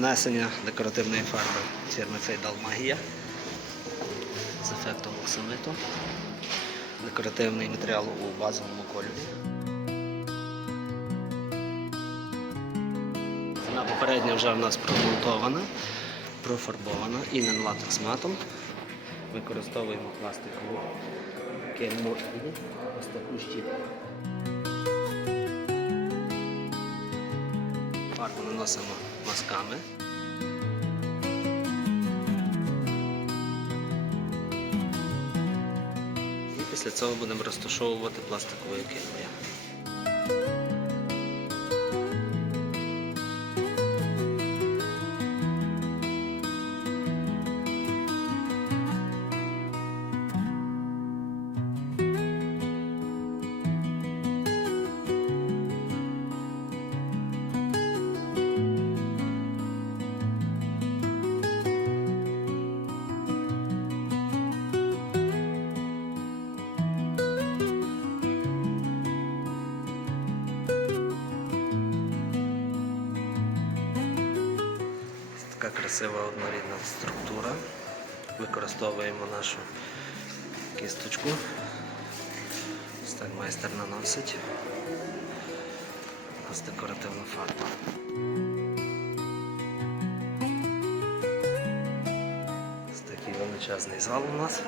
нанесення декоративної фарби фірми Фейдал Магія з ефектом оксамиту. Декоративний матеріал у базовому кольорі. Вона попередньо вже в нас промонтована, профарбована інен латекс матом. Використовуємо пластикову кельму ось таку щітку. Фарбу наносимо мазками. І після цього будемо розташовувати пластиковою кельмою. Така красива однорідна структура. Використовуємо нашу кісточку. Ось так майстер наносить. У нас декоративна фарба. Ось такий величезний зал у нас.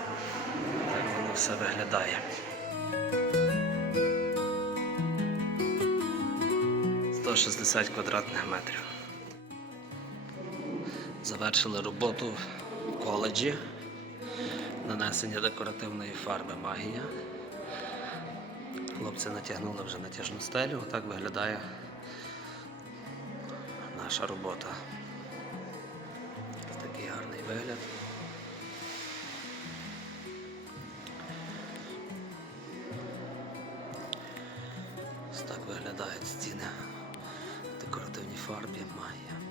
Так воно все виглядає. 160 квадратних метрів. Завершили роботу в коледжі. Нанесення декоративної фарби магія. Хлопці натягнули вже натяжну стелю. Отак виглядає наша робота. Такий гарний вигляд. Ось так виглядають стіни в декоративній фарбі магія.